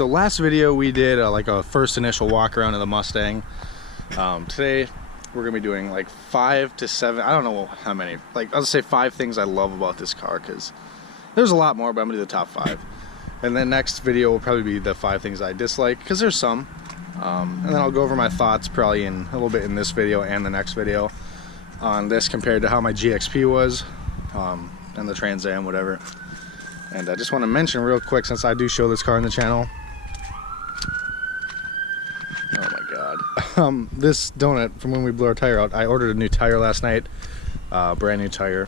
So last video we did like a first initial walk around of the Mustang. Today we're gonna be doing like 5 to 7, I don't know how many, like I'll say 5 things I love about this car, because there's a lot more, but I'm gonna do the top 5. And then next video will probably be the 5 things I dislike, because there's some. And then I'll go over my thoughts probably in a little bit in this video and the next video on this compared to how my GXP was, and the Trans Am, whatever. And I just want to mention real quick, since I do show this car on the channel. Oh my god. This donut from when we blew our tire out, I ordered a new tire last night, brand new tire,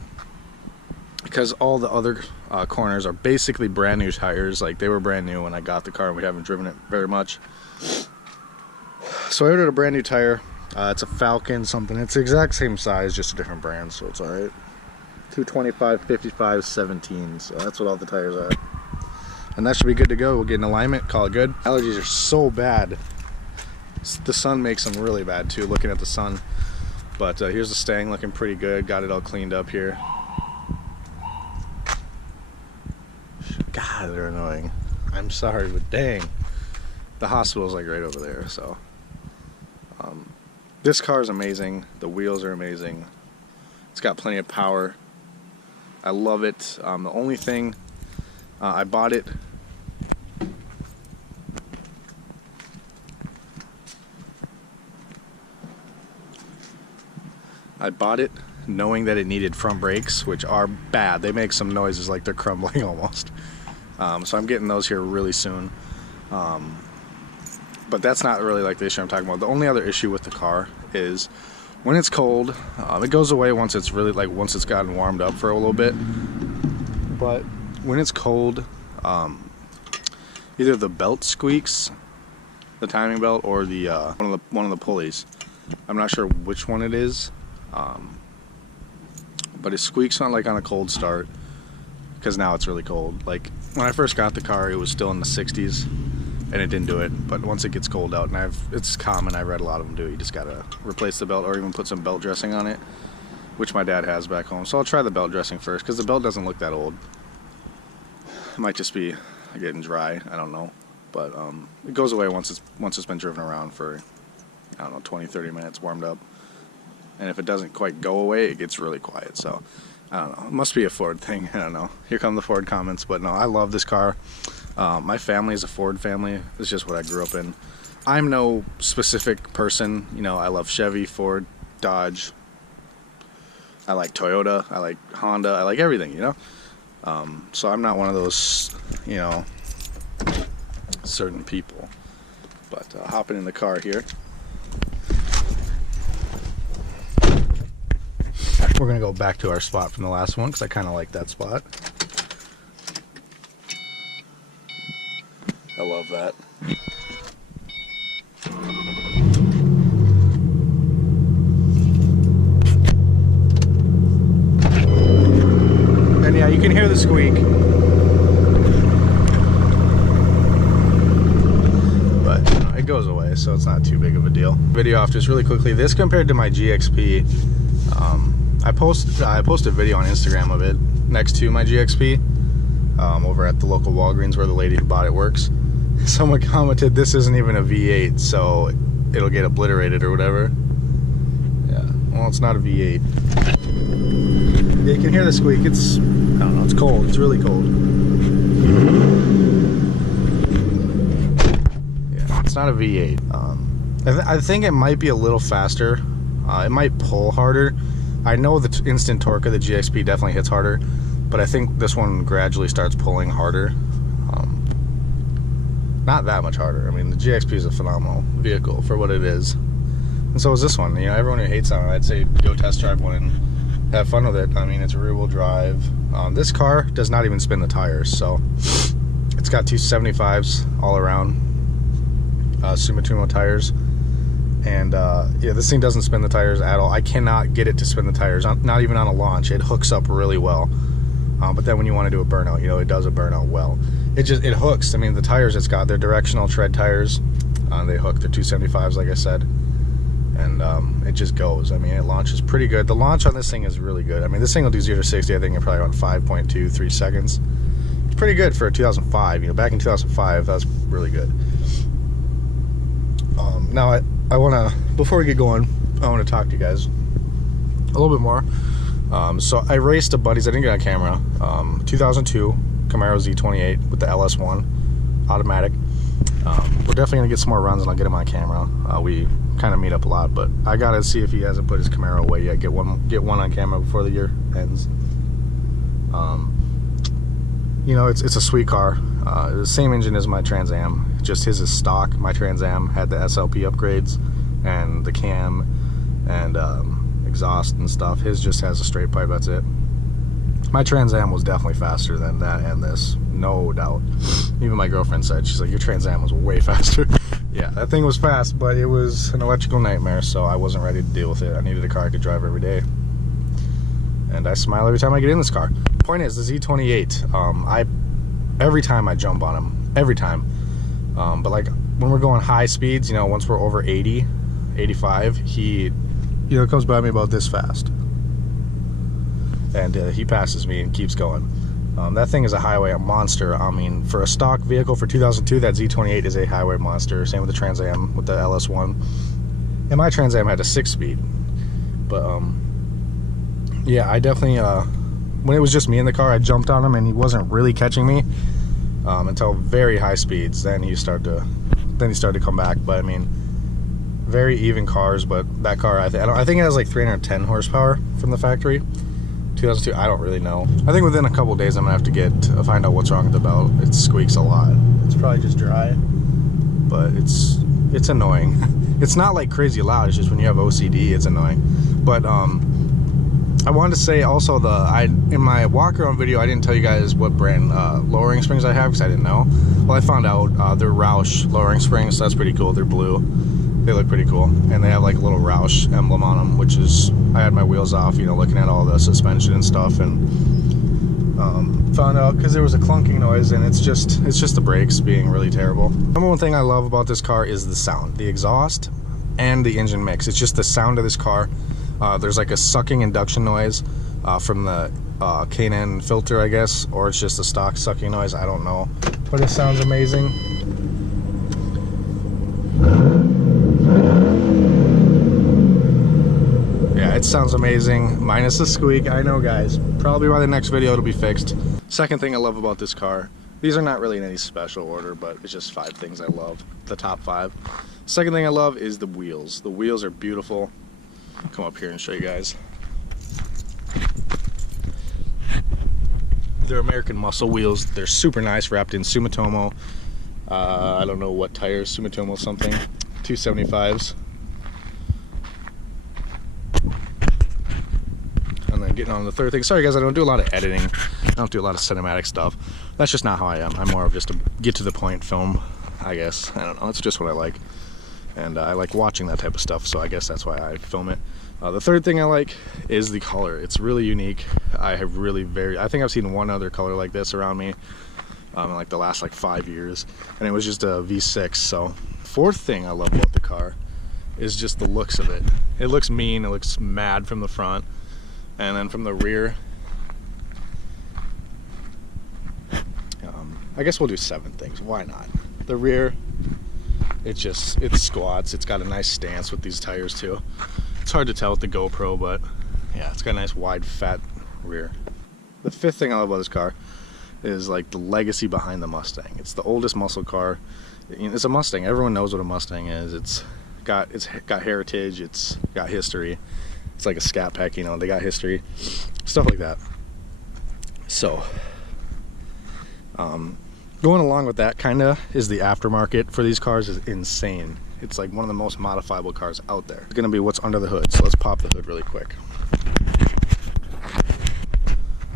because all the other corners are basically brand new tires. Like, they were brand new when I got the car and we haven't driven it very much. So I ordered a brand new tire. It's a Falcon something. It's the exact same size, just a different brand, so it's alright. 225, 55, 17, so that's what all the tires are. And that should be good to go. We'll get an alignment, call it good. Allergies are so bad. The sun makes them really bad too, looking at the sun. But here's the Mustang looking pretty good. Got it all cleaned up here. God, they're annoying. I'm sorry, but dang. The hospital's like right over there, so. This car is amazing. The wheels are amazing. It's got plenty of power. I love it. The only thing, I bought it. Knowing that it needed front brakes, which are bad. They make some noises like they're crumbling almost. So I'm getting those here really soon. But that's not really like the issue I'm talking about. The only other issue with the car is when it's cold, it goes away once it's really, like, once it's gotten warmed up for a little bit. But when it's cold, either the belt squeaks, the timing belt, or the one of the pulleys. I'm not sure which one it is, but it squeaks on, like, on a cold start, because now it's really cold. Like, when I first got the car, it was still in the 60s. And it didn't do it, but once it gets cold out, and it's common, I've read a lot of them do it, you just gotta replace the belt or even put some belt dressing on it, which my dad has back home. So I'll try the belt dressing first, because the belt doesn't look that old. It might just be getting dry, I don't know. But it goes away once it's been driven around for, I don't know, 20-30 minutes warmed up. And if it doesn't quite go away, it gets really quiet. So I don't know, it must be a Ford thing, I don't know. Here come the Ford comments, but no, I love this car. My family is a Ford family. It's just what I grew up in. I'm no specific person, you know. I love Chevy, Ford, Dodge. I like Toyota, I like Honda, I like everything, you know. So I'm not one of those, you know, certain people. But hopping in the car here. We're gonna go back to our spot from the last one, because I kind of like that spot. I love that. And yeah, you can hear the squeak. But it goes away, so it's not too big of a deal. Video off just really quickly. This compared to my GXP, I posted a video on Instagram of it next to my GXP, over at the local Walgreens where the lady who bought it works. Someone commented, this isn't even a V8, so it'll get obliterated or whatever. Yeah, well, it's not a V8. Yeah, you can hear the squeak. It's, I don't know, it's cold. It's really cold. Yeah, it's not a V8. I think it might be a little faster. It might pull harder. I know the instant torque of the GXP definitely hits harder, but I think this one gradually starts pulling harder. Not that much harder. I mean, the GXP is a phenomenal vehicle for what it is, and so is this one. You know, everyone who hates on it, I'd say go test drive one and have fun with it. I mean, it's rear-wheel drive. This car does not even spin the tires, so it's got 275s all around. Sumitomo tires. And yeah, this thing doesn't spin the tires at all. I cannot get it to spin the tires, not even on a launch. It hooks up really well. But then when you want to do a burnout, you know, it does a burnout well. It hooks. I mean, the tires it's got, they're directional tread tires. They hook, they're 275s, like I said. And it just goes. I mean, it launches pretty good. The launch on this thing is really good. I mean, this thing will do 0 to 60, I think, in probably around 5.23 seconds. It's pretty good for a 2005. You know, back in 2005, that was really good. Now, I want to, before we get going, I want to talk to you guys a little bit more. So I raced a buddy's, I didn't get on camera, 2002 Camaro Z28 with the LS1 automatic. We're definitely going to get some more runs and I'll get him on camera. We kind of meet up a lot, but I got to see if he hasn't put his Camaro away yet. Get one on camera before the year ends. You know, it's a sweet car. The same engine as my Trans Am, just his is stock. My Trans Am had the SLP upgrades and the cam and exhaust and stuff. His just has a straight pipe, that's it. My Trans Am was definitely faster than that and this, no doubt. Even my girlfriend said, she's like, your Trans Am was way faster. Yeah, that thing was fast, but it was an electrical nightmare, so I wasn't ready to deal with it. I needed a car I could drive every day. And I smile every time I get in this car. Point is, the Z28, every time I jump on him, every time. But like when we're going high speeds, you know, once we're over 80, 85, he, you know, comes by me about this fast. And he passes me and keeps going. That thing is a highway monster. I mean, for a stock vehicle for 2002, that Z28 is a highway monster. Same with the Trans Am, with the LS1. And my Trans Am had a 6-speed. But, yeah, I definitely, when it was just me in the car, I jumped on him and he wasn't really catching me until very high speeds. Then he started to come back. But, I mean, very even cars. But that car, I think it has like 310 horsepower from the factory. 2002, I don't really know. I think within a couple days I'm gonna have to find out what's wrong with the belt. It squeaks a lot. It's probably just dry, but it's annoying. It's not like crazy loud, it's just when you have OCD it's annoying. But I wanted to say also, in my walk around video I didn't tell you guys what brand lowering springs I have because I didn't know. Well, I found out they're Roush lowering springs, so that's pretty cool. They're blue. They look pretty cool, and they have like a little Roush emblem on them, which is, I had my wheels off, you know, looking at all the suspension and stuff, and found out because there was a clunking noise, and it's just the brakes being really terrible. Number one thing I love about this car is the sound, the exhaust, and the engine mix. It's just the sound of this car. There's like a sucking induction noise from the K&N filter, I guess, or it's just a stock sucking noise. I don't know, but it sounds amazing. It sounds amazing, minus the squeak. I know, guys, probably by the next video it'll be fixed. Second thing I love about this car, these are not really in any special order, but it's just 5 things I love, the top 5. Second thing I love is the wheels. The wheels are beautiful. I'll come up here and show you guys. They're American Muscle wheels. They're super nice, wrapped in Sumitomo. I don't know what tires, Sumitomo something, 275s. Getting on the third thing. Sorry guys, I don't do a lot of editing. I don't do a lot of cinematic stuff. That's just not how I am. I'm more of just a get to the point film, I guess. I don't know. It's just what I like. And I like watching that type of stuff, so I guess that's why I film it. The third thing I like is the color. It's really unique. I think I've seen one other color like this around me in like the last like 5 years, and it was just a V6. So fourth thing I love about the car is just the looks of it. It looks mean, it looks mad from the front. And then from the rear, I guess we'll do 7 things. Why not? The rear, it squats. It's got a nice stance with these tires too. It's hard to tell with the GoPro, but yeah, it's got a nice wide, fat rear. The fifth thing I love about this car is like the legacy behind the Mustang. It's the oldest muscle car. It's a Mustang. Everyone knows what a Mustang is. It's got heritage. It's got history. It's like a Scat Pack, you know, they got history, stuff like that. So, going along with that kinda is the aftermarket for these cars is insane. It's like one of the most modifiable cars out there. It's gonna be what's under the hood, so let's pop the hood really quick.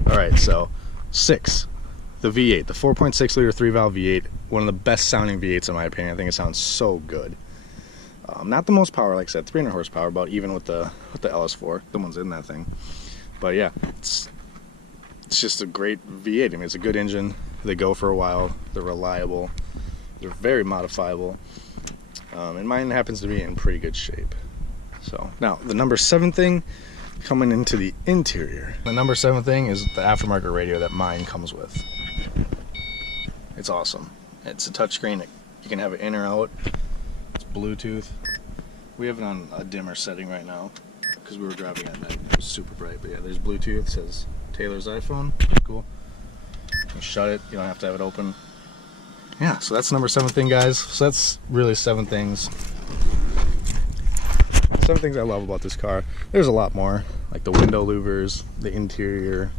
Alright, so 6. the V8, the 4.6 liter 3-valve V8, one of the best sounding V8s in my opinion. I think it sounds so good. Not the most power, like I said, 300 horsepower, about even with the LS4, the ones in that thing. But yeah, it's just a great V8. I mean, it's a good engine. They go for a while. They're reliable. They're very modifiable. And mine happens to be in pretty good shape. So now the number 7 thing, coming into the interior. The number 7 thing is the aftermarket radio that mine comes with. It's awesome. It's a touchscreen. You can have it in or out. It's Bluetooth. We have it on a dimmer setting right now because we were driving at night. It was super bright. But yeah, there's Bluetooth. It says Taylor's iPhone. Cool. You shut it. You don't have to have it open. Yeah, so that's the number 7 thing, guys. So that's really 7 things. 7 things I love about this car. There's a lot more, like the window louvers, the interior,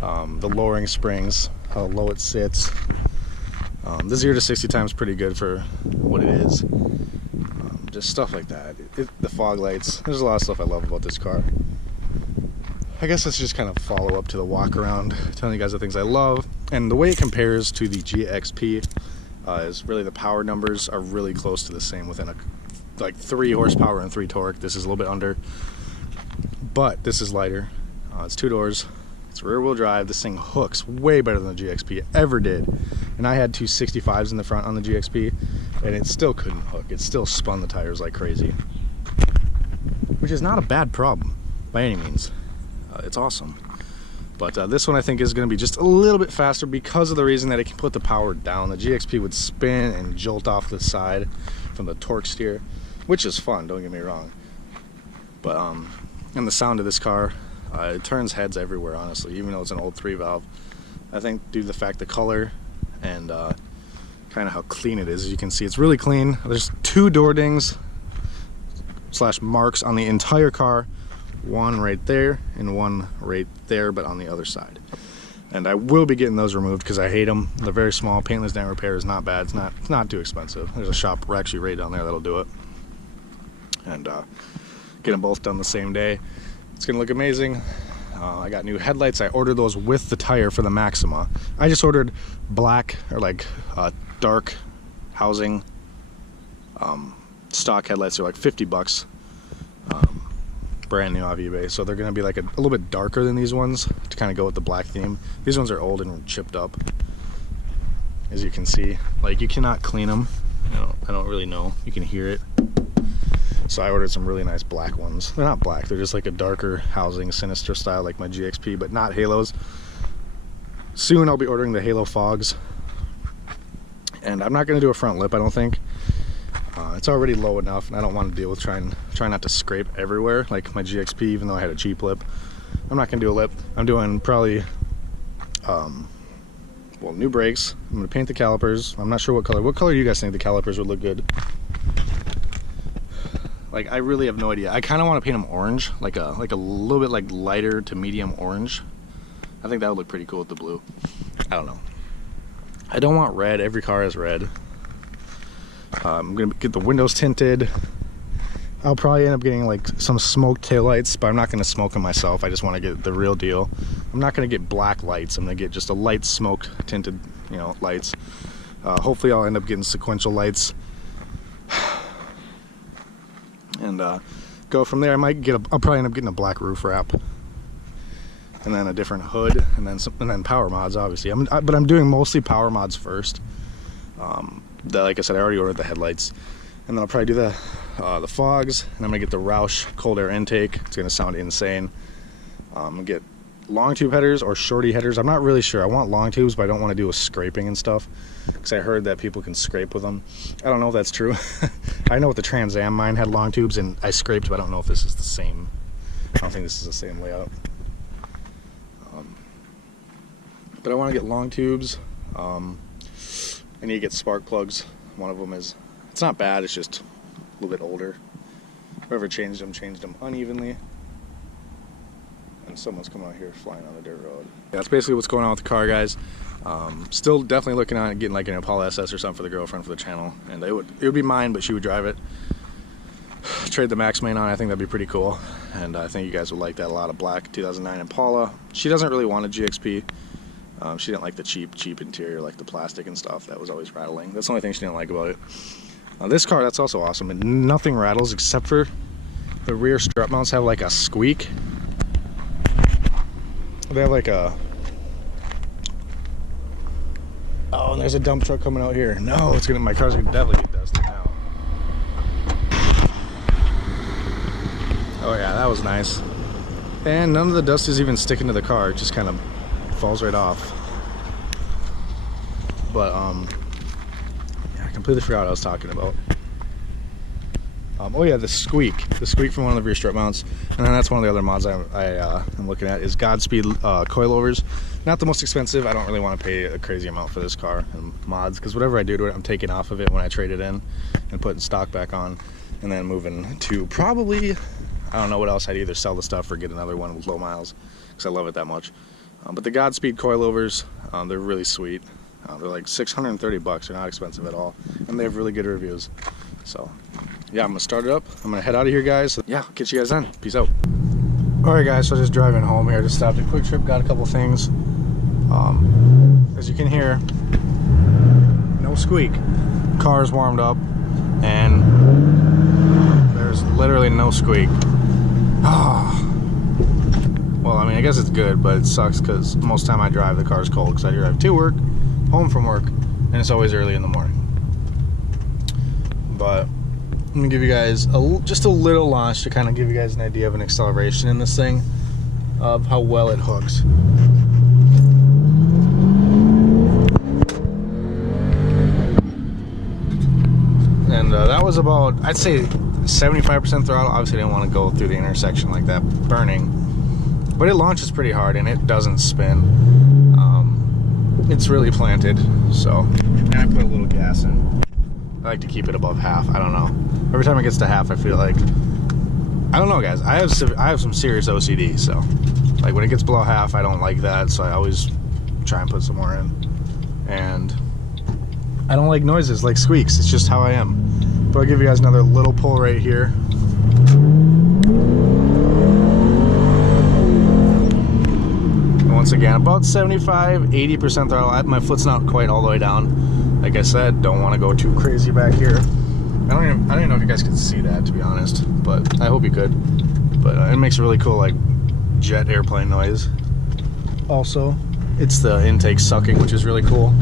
the lowering springs, how low it sits. The 0 to 60 time is pretty good for what it is. Just stuff like that. The fog lights. There's a lot of stuff I love about this car. I guess it's just kind of follow up to the walk around, telling you guys the things I love. And the way it compares to the GXP is really the power numbers are really close to the same, within like 3 horsepower and 3 torque. This is a little bit under, but this is lighter. It's 2 doors. It's rear wheel drive. This thing hooks way better than the GXP ever did. And I had 2 65s in the front on the GXP, and it still couldn't hook. It still spun the tires like crazy, which is not a bad problem by any means. It's awesome. But this one I think is going to be just a little bit faster because of the reason that it can put the power down. The GXP would spin and jolt off the side from the torque steer, which is fun, don't get me wrong. But and the sound of this car, it turns heads everywhere, honestly, even though it's an old 3-valve. I think due to the fact the color and kind of how clean it is, as you can see, it's really clean. There's 2 door dings / marks on the entire car. One right there and one right there, but on the other side. And I will be getting those removed because I hate them. They're very small. Paintless dent repair is not bad. It's not too expensive. There's a shop actually right down there that'll do it. And get them both done the same day. It's gonna look amazing. I got new headlights. I ordered those with the tire for the Maxima. I just ordered black or like dark housing stock headlights. They're like 50 bucks. Brand new off eBay, so they're gonna be like a little bit darker than these ones to kind of go with the black theme. These ones are old and chipped up, as you can see. Like, you cannot clean them. I don't really know. You can hear it. So I ordered some really nice black ones. They're not black. They're just like a darker housing, sinister style, like my GXP, but not halos. Soon I'll be ordering the halo fogs, and I'm not gonna do a front lip, I don't think. It's already low enough, and I don't want to deal with trying not to scrape everywhere like my GXP, even though I had a cheap lip. I'm not gonna do a lip. I'm doing probably well, new brakes. I'm gonna paint the calipers. I'm not sure what color. What color do you guys think the calipers would look good? Like, I really have no idea. I kind of want to paint them orange, like a little bit like lighter to medium orange. I think that would look pretty cool with the blue. I don't know. I don't want red. Every car has red. I'm gonna get the windows tinted. I'll probably end up getting like some smoked taillights, but I'm not gonna smoke them myself. I just want to get the real deal. I'm not gonna get black lights. I'm gonna get just a light smoked tinted, lights. Hopefully I'll end up getting sequential lights, and go from there. I'll probably end up getting a black roof wrap, and then a different hood, and then power mods, obviously. But I'm doing mostly power mods first. Like I said, I already ordered the headlights, and then I'll probably do the fogs, and I'm gonna get the Roush cold air intake. It's gonna sound insane. I'm gonna get long tube headers or shorty headers. I'm not really sure. I want long tubes, but I don't want to do with scraping and stuff, because I heard that people can scrape with them. I don't know if that's true. I know with the Trans Am, mine had long tubes, and I scraped, but I don't know if this is the same. I don't think this is the same layout. But I want to get long tubes. I need to get spark plugs. One of them it's not bad, it's just a little bit older. Whoever changed them unevenly. And someone's coming out here flying on the dirt road. Yeah, that's basically what's going on with the car, guys. Still definitely looking at getting like an Impala SS or something for the girlfriend for the channel. And it would be mine, but she would drive it. Trade the Max Main on, I think that'd be pretty cool. And I think you guys would like that a lot. A black 2009 Impala. She doesn't really want a GXP. She didn't like the cheap interior, like the plastic and stuff. That was always rattling. That's the only thing she didn't like about it. This car, that's also awesome. And nothing rattles except for the rear strut mounts have like a squeak. They have like a... Oh, and there's a dump truck coming out here. No, it's gonna. My car's gonna definitely get dusted now. Oh yeah, that was nice. And none of the dust is even sticking to the car. It just kind of falls right off. But yeah, I completely forgot what I was talking about. Oh yeah, the squeak from one of the rear strut mounts. And then that's one of the other mods I'm looking at is Godspeed coilovers. Not the most expensive. I don't really want to pay a crazy amount for this car and mods, because whatever I do to it, I'm taking off of it when I trade it in and putting stock back on, and then moving to probably, I don't know what else. I'd either sell the stuff or get another one with low miles, because I love it that much. But the Godspeed coilovers, they're really sweet. They're like $630. They're not expensive at all, and they have really good reviews. So yeah, I'm gonna start it up. I'm gonna head out of here, guys. Yeah, I'll catch you guys then. Peace out. All right, guys, so just driving home here. Just stopped at Quick Trip, got a couple things. As you can hear, no squeak. Car's warmed up, and there's literally no squeak. Well, I mean, I guess it's good, but it sucks because most of the time I drive, the car's cold because I drive to work, home from work, and it's always early in the morning. But I'm gonna give you guys just a little launch to kind of give you guys an idea of an acceleration in this thing, of how well it hooks. And that was about, I'd say 75% throttle. Obviously I didn't want to go through the intersection like that burning, but it launches pretty hard and it doesn't spin. It's really planted, so, and I put a little gas in. I like to keep it above half. I don't know. Every time it gets to half, I feel like, I don't know, guys. I have some serious OCD, so like when it gets below half, I don't like that. So I always try and put some more in. And I don't like noises like squeaks. It's just how I am. But I'll give you guys another little pull right here. And once again, about 75–80% throttle. My foot's not quite all the way down. Like I said, don't want to go too crazy back here. I don't even know if you guys can see that, to be honest, but I hope you could. But it makes a really cool like jet airplane noise. Also, it's the intake sucking, which is really cool.